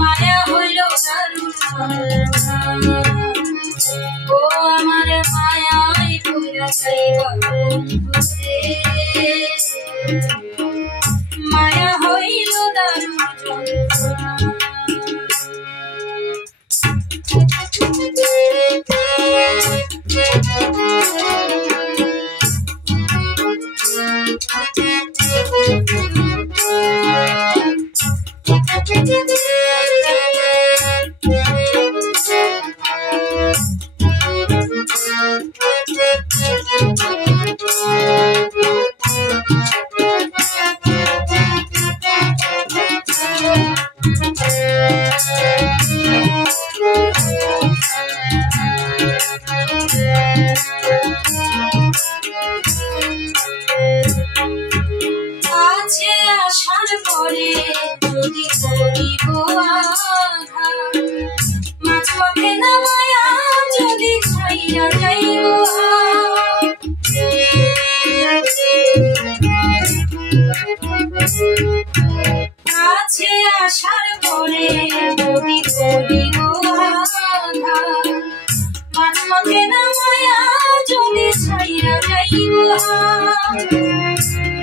মায়া হইল ও আমার মায়াই কইরা যাইবা বন্ধুরে মায়া হইল দারুণ আসার পরে যদি করিব মাঝপথে নামায়া যদি ছাইয়া যাইব কাছে আসার পরে যদি করিব মাঝপথে নামায়া যদি ছাইয়া যাইব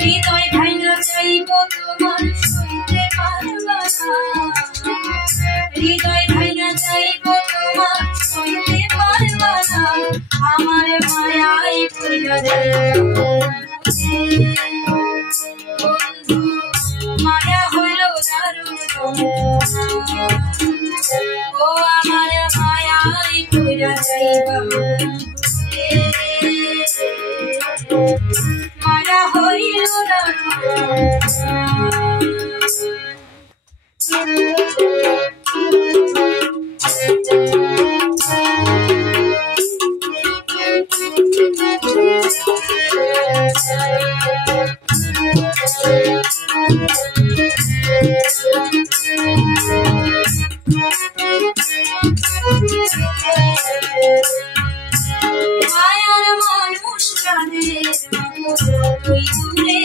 হৃদয় ভাঙা যাইব তোমার সইতে পারবা না হৃদয় ভাঙা যাইব তোমার সইতে পারবা না আমার মায়াই কইরা যাইবা বন্ধু মায়া হইল দারুণ ও আমার মায়াই কইরা যাইবা মায়া হইল মায়ার মানুষ প্রাণের মতোই দূরে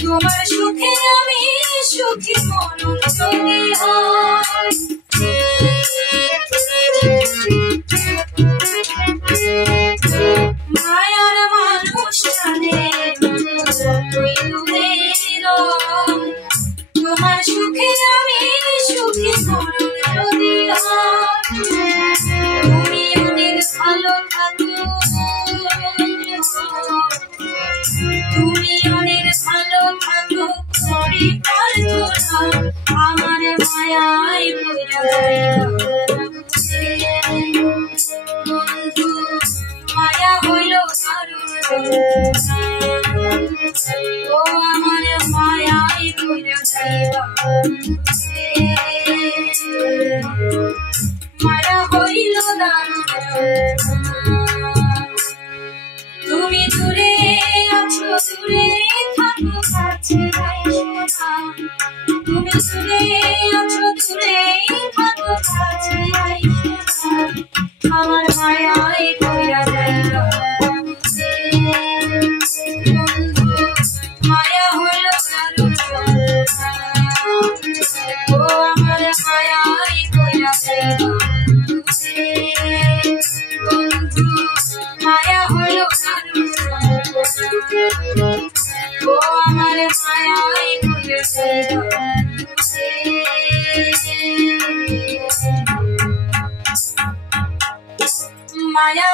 তোমার সুখে আমি সুখী মরণ যদি হয় মায়ার মানুষ প্রাণের মতোই দূরে তোমার সুখে আমি সুখী মরণ যদি হয় তুমি অনেক ভালো থাকো তুমি অনেক ভালো থাকো করি পারতো না আমার মায়াই কইরা যাইবা বন্ধু মায়া হইল ও আমার মায়াই কইরা যাইবা মায়া হইল তুমি দূরে আছো দূরে থাকো কাছে আইসো না তুমি দূরে আছো দূরে থাকো কাছে আইসো না আমার মায়াই কইরা যাইবা বন্ধু মায়া হইল ও আমার মায়াই কইরা যাইবা বন্ধু মায়া হইল ও আমার মায়াই কইরা যাইবা মায়া